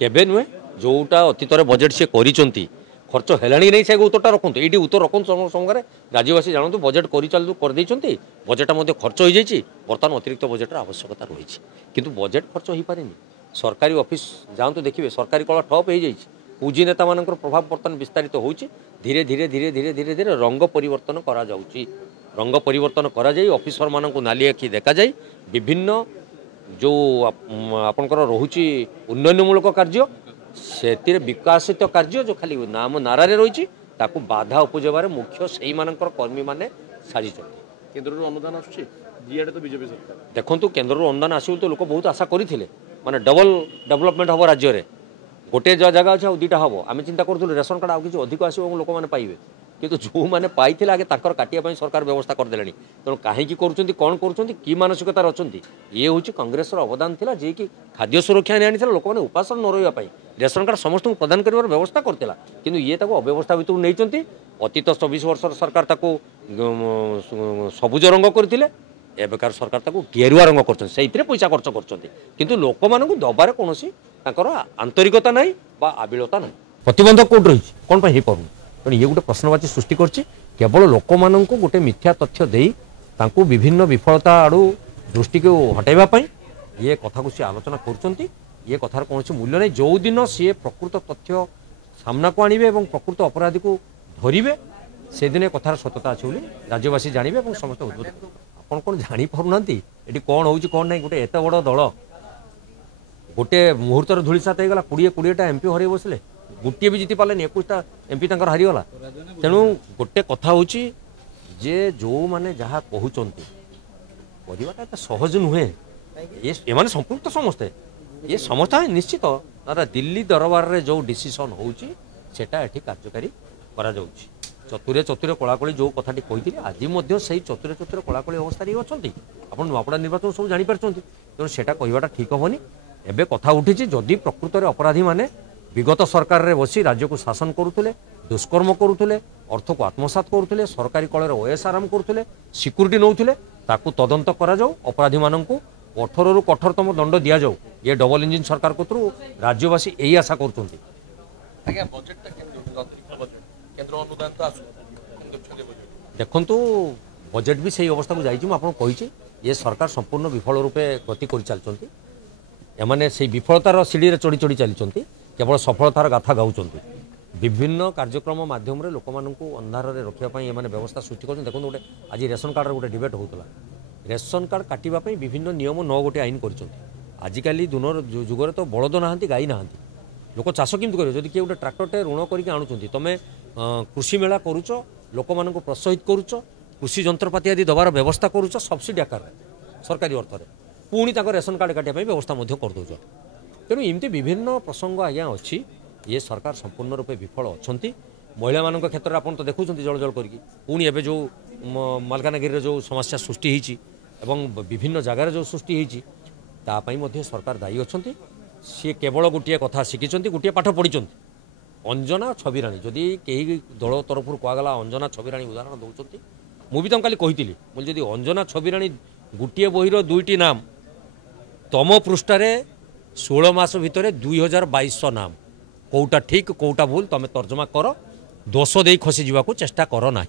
केबे नुहे जोटा अतीत बजेट सी कर खर्च है नहीं से उत्तरटा रखु ये उत्तर रखु समय राज्यवासी जानतु बजेट करदे बजेटा खर्च हो जाए बर्तमान अतिरिक्त बजेटर आवश्यकता रही कि बजेट खर्च हो पारे सरकारी ऑफिस जातु देखिए सरकारी कला ठप हो जाए पुंजी नेता मान प्रभाव बर्तमान विस्तारित हो धीरे धीरे धीरे धीरे धीरे धीरे रंग परिवर्तन करा जाउची रंग परिवर्तन करा जाई ऑफिसर मान नाली आखि देखा जाए विभिन्न जो आपंकर रोची उन्नयनमूलक कार्य से विकासित कार्य जो खाली नाम नारे रही बाधा उपजेबार मुख्य से कर्मी मैंने साजी केंद्र अनुदान तो बीजेपी सरकार देखु केन्द्र अनुदान आसो तो लोक बहुत आशा करते माने डबल डेवलपमेंट हम राज्य में गोटे जगह अच्छे और दुईटा हम आम चिंता करूँ रेशन कार्ड आगे अधिक आसो लोक मैंने पाइबे किंतु जो मैंने पाई आगे काटिया सरकार व्यवस्था करदे तेणु कहीं कौन कर मानसिकता अच्छा ये हूँ कांग्रेस अवदान था जी कि खाद्य सुरक्षा नहीं आनी लोक मैंने उपास न रही रेशन कार्ड समस्त प्रदान कर व्यवस्था करता कि ये अव्यवस्था भितर नहीं अतीत 24 वर्ष सरकार सबुज रंग करते एबेकार सरकार गेरुआ रंग कर पैसा खर्च कर लोक मान दबार कौन आंतरिकता ना आबिलता ना प्रतिबंधक कौट रही कौन हो पार तेणु ये गोटे प्रश्नवाची सृष्टि केवल लोक मान गोटे मिथ्या तथ्य दे विभिन्न विफलता आड़ू दृष्टि को हटाइवाई ये कथा को सी आलोचना कर कथार कौन मूल्य नहीं जो दिन सी प्रकृत तथ्य सामना को आणवे और प्रकृत अपराधी को धरवे से दिन कथार सत्यता अच्छे राज्यवासी जानवे और समस्त उद्बोधन आपन कौन जापारूना ये कौन हो कौन ना गोटे एत बड़ दल गोटे मुहूर्तर धूलिसात होगा 20-20टा एमपी हर बसले गोटे भी जीति पारे 21टा एमपी हारीगला तेणु गोटे कथा हूँ जे जो मैंने जहाँ कहते सहज नुहे ये संपुक्त समस्ते ये समस्या निश्चित दिल्ली दरबार रे जो डिसीजन होची सेटा एठी कार्यकारी करा जाउची चतुरे चतुरे कलाकली जो कथाटी कही आज से चतुरे चतुरे कलाकली अवस्था अच्छा आप नुआपड़ा निर्वाचन सब जापर तेणु से कहवाटा ठीक हेनी एवं कथा उठी जदि प्रकृत में अपराधी मैंने विगत सरकार रे बसी राज्य को शासन करुले दुष्कर्म करुले अर्थ को आत्मसात करुले सरकारी कल ओएसआरएम करुले सिक्यूरीटी नौले ताकू तदंत करा जाऊ अपराधी मानू कठोर रु कठोरतम दंड दि जाऊ ये डबल इंजिन सरकार को राज्यवासी यही आशा कर देखु बजेट भी सही अवस्था को जाइए ये सरकार संपूर्ण विफल रूपे गति कर चलती एमाने से विफलतार सीढ़ी चढ़ी चढ़ी चलती केवल सफलतार गाथा गाँव विभिन्न कार्यक्रम माध्यम लोक मानू अंधार रखापी एम व्यवस्था सृष्टि कर देखो गोटे आज रेशन कार्ड गोटे डिबेट होता रेशन कार्ड काटापी विभिन्न नियम 9 गोटे आईन कर आजिकल जुगर तो बलद ना गाई ना लोक चाष केमती कर किए गोटे ट्राक्टरटे ऋण करके आणुंट तुम कृषि मेला करुच लोक मान प्रोत्साहित करुच कृषि जंत्रपाति आदि दबार व्यवस्था करुच सब्सिडी आकार सरकारी अर्थ में पुणी रेशन कार्ड काटापी व्यवस्था करदे तेणु एमती विभिन्न प्रसंग आज्ञा अच्छी ये सरकार संपूर्ण रूपे विफल अच्छा महिला मान क्षेत्र में आप तो देखुं जल जल करके पुणी एवं जो मालकानगिरी जो समस्या सृष्टि होती विभिन्न जगार जो सृष्टि होती सरकार दायी अच्छा सी केवल गोटे कथा शिखी गोटे पाठ पढ़ी अंजना छविराणी जदि कहीं दल तरफ कहगला अंजना छविराणी उदाहरण दौरान मुझे काली कही मुझे अंजना छविराणी गोटे बहीर 2टी नाम तम पृष्ठारे 16 मास भितर 2200 नाम कौटा ठीक कौटा भूल तुम तर्जमा कर दोष दे खसी जावाक चेष्टा कर ना।